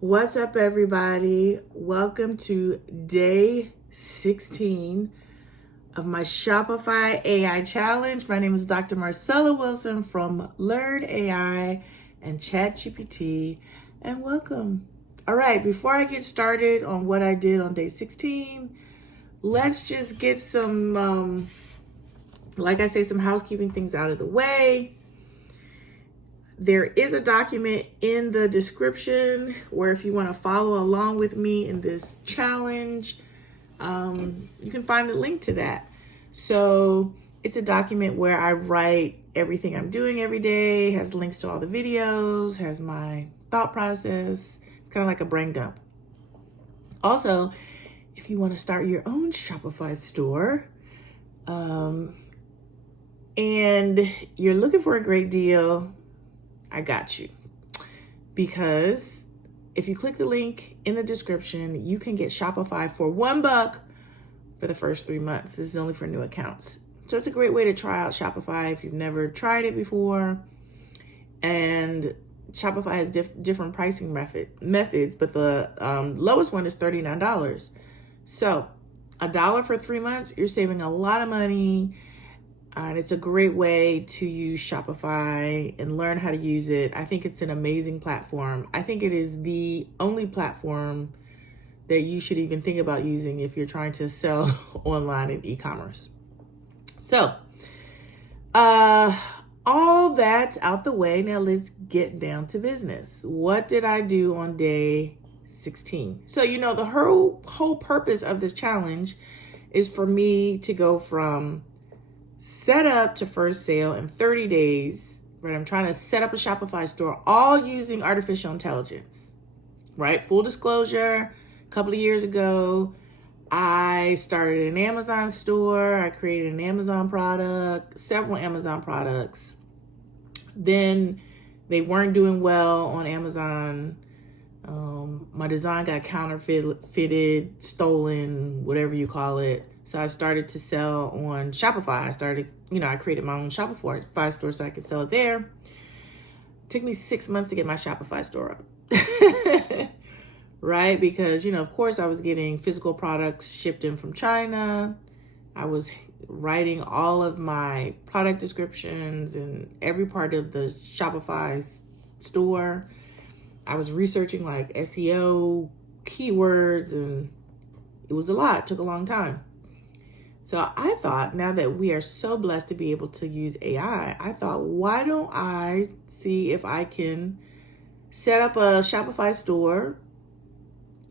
What's up, everybody? Welcome to day 16 of my Shopify AI challenge. My name is Dr. Marcella Wilson from Learn AI and ChatGPT, and welcome. All right, before I get started on what I did on day 16, let's just get some, some housekeeping things out of the way. There is a document in the description where if you want to follow along with me in this challenge, you can find the link to that. So it's a document where I write everything I'm doing every day, has links to all the videos, has my thought process. It's kind of like a brain dump. Also, if you want to start your own Shopify store, and you're looking for a great deal, I got you. Because if you click the link in the description, you can get Shopify for $1 for the first 3 months. This is only for new accounts. So it's a great way to try out Shopify if you've never tried it before. And Shopify has different pricing methods, but the lowest one is $39. So $1 for 3 months, you're saving a lot of money. And it's a great way to use Shopify and learn how to use it. I think it's an amazing platform. I think it is the only platform that you should even think about using if you're trying to sell online in e-commerce. So, all that's out the way. Now let's get down to business. What did I do on day 16? So, the whole purpose of this challenge is for me to go from set up to first sale in 30 days, right? I'm trying to set up a Shopify store all using artificial intelligence, right? Full disclosure, a couple of years ago, I started an Amazon store. I created an Amazon product, several Amazon products. Then they weren't doing well on Amazon. My design got counterfeited, stolen, whatever you call it. So I started to sell on Shopify. I created my own Shopify store so I could sell it there. It took me 6 months to get my Shopify store up. Right? Because, of course I was getting physical products shipped in from China. I was writing all of my product descriptions and every part of the Shopify store. I was researching like SEO, keywords, and it was a lot. It took a long time. So I thought, now that we are so blessed to be able to use AI, I thought, why don't I see if I can set up a Shopify store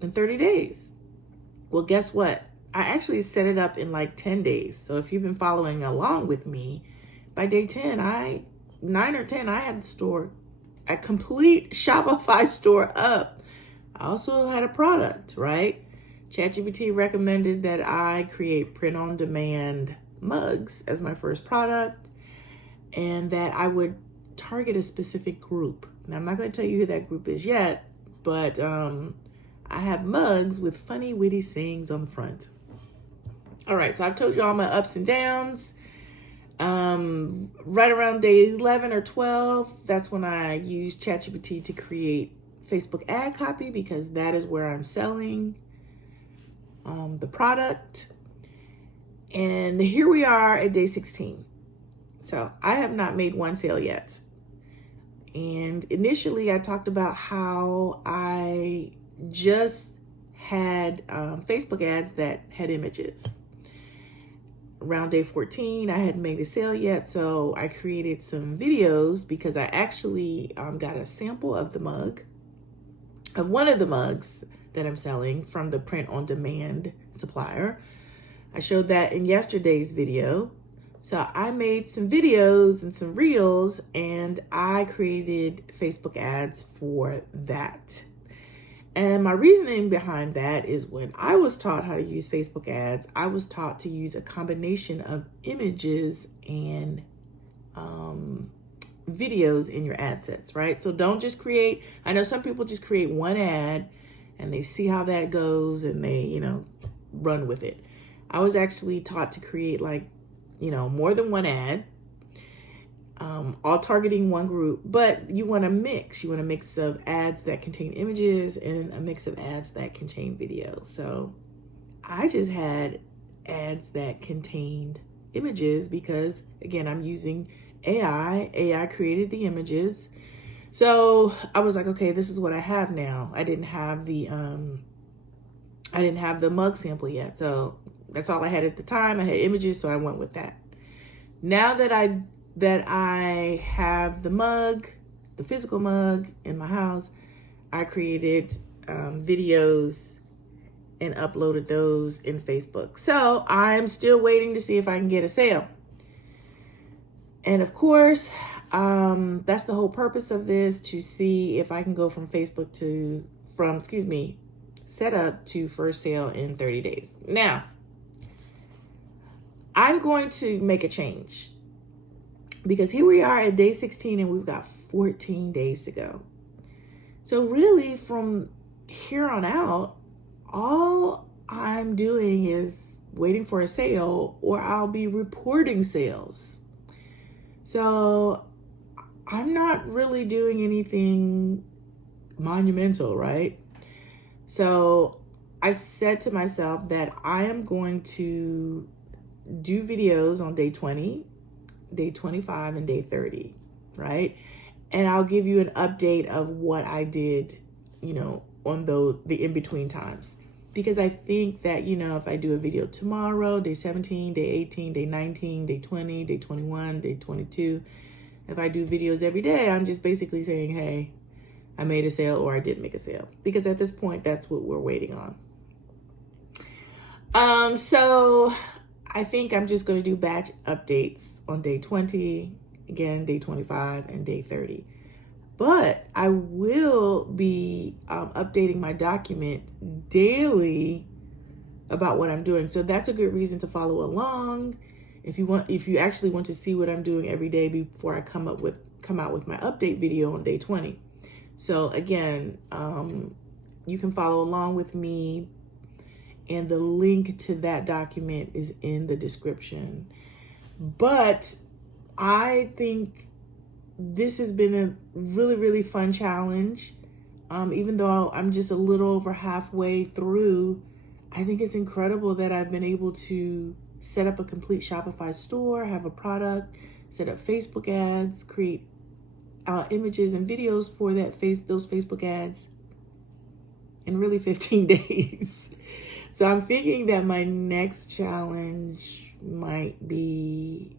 in 30 days? Well, guess what? I actually set it up in like 10 days. So if you've been following along with me, by day 10, 9 or 10, I had the store, a complete Shopify store up. I also had a product, right? ChatGPT recommended that I create print-on-demand mugs as my first product, and that I would target a specific group. Now, I'm not going to tell you who that group is yet, but I have mugs with funny, witty sayings on the front. All right, so I've told you all my ups and downs. Right around day 11 or 12, that's when I used ChatGPT to create Facebook ad copy, because that is where I'm selling the product. And here we are at day 16. So I have not made one sale yet. And initially I talked about how I just had Facebook ads that had images. Around day 14, I hadn't made a sale yet, so I created some videos because I actually got a sample of one of the mugs that I'm selling from the print-on-demand supplier. I showed that in yesterday's video. So I made some videos and some reels, and I created Facebook ads for that. And my reasoning behind that is, when I was taught how to use Facebook ads, I was taught to use a combination of images and videos in your ad sets, right? So don't just create, I know some people just create one ad and they see how that goes and they, run with it. I was actually taught to create more than one ad. all targeting one group, but you want to mix. You want a mix of ads that contain images and a mix of ads that contain video. So I just had ads that contained images because, again, I'm using AI. AI created the images. So I was like, okay, this is what I have now. I didn't have the mug sample yet. So that's all I had at the time. I had images, so I went with that. Now that I have the mug, the physical mug in my house, I created videos and uploaded those in Facebook. So I'm still waiting to see if I can get a sale. And of course, that's the whole purpose of this, to see if I can go from set up to first sale in 30 days. Now, I'm going to make a change because here we are at day 16 and we've got 14 days to go. So really from here on out, all I'm doing is waiting for a sale, or I'll be reporting sales. So I'm not really doing anything monumental, right? So I said to myself that I am going to do videos on day 20, day 25, and day 30, right? And I'll give you an update of what I did, on the in-between times. Because I think that, if I do a video tomorrow, day 17, day 18, day 19, day 20, day 21, day 22, if I do videos every day, I'm just basically saying, hey, I made a sale or I didn't make a sale. Because at this point, that's what we're waiting on. So I think I'm just going to do batch updates on day 20, again, day 25, and day 30. But I will be updating my document daily about what I'm doing. So that's a good reason to follow along. If you actually want to see what I'm doing every day before I come out with my update video on day 20. So again, you can follow along with me, and the link to that document is in the description. But I think this has been a really, really fun challenge. Even though I'm just a little over halfway through, I think it's incredible that I've been able to set up a complete Shopify store, have a product, set up Facebook ads, create images and videos for those Facebook ads in really 15 days. So I'm thinking that my next challenge might be,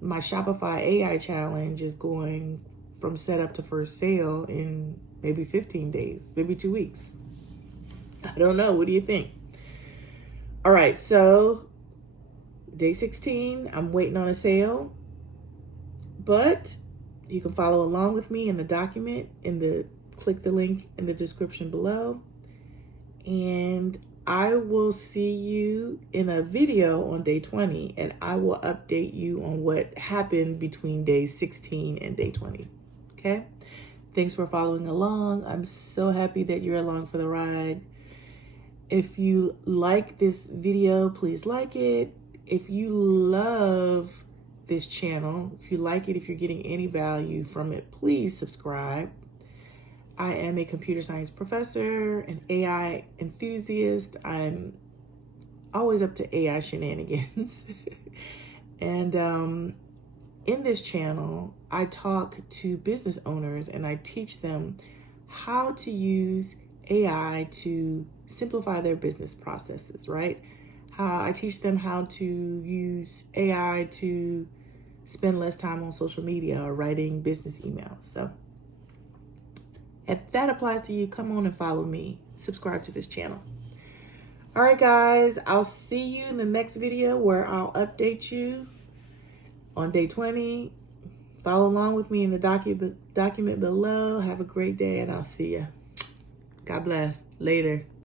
my Shopify AI challenge is going from setup to first sale in maybe 15 days, maybe 2 weeks. I don't know. What do you think? All right. So day 16, I'm waiting on a sale, but you can follow along with me in the document, click the link in the description below. And I will see you in a video on day 20, and I will update you on what happened between day 16 and day 20. Okay? Thanks for following along. I'm so happy that you're along for the ride. If you like this video, please like it. If you love this channel, if you like it, if you're getting any value from it, please subscribe. I am a computer science professor, an AI enthusiast. I'm always up to AI shenanigans. And in this channel, I talk to business owners and I teach them how to use AI to simplify their business processes, right? I teach them how to use AI to spend less time on social media or writing business emails. So if that applies to you, come on and follow me. Subscribe to this channel. All right, guys, I'll see you in the next video where I'll update you on day 20. Follow along with me in the document below. Have a great day, and I'll see you. God bless. Later.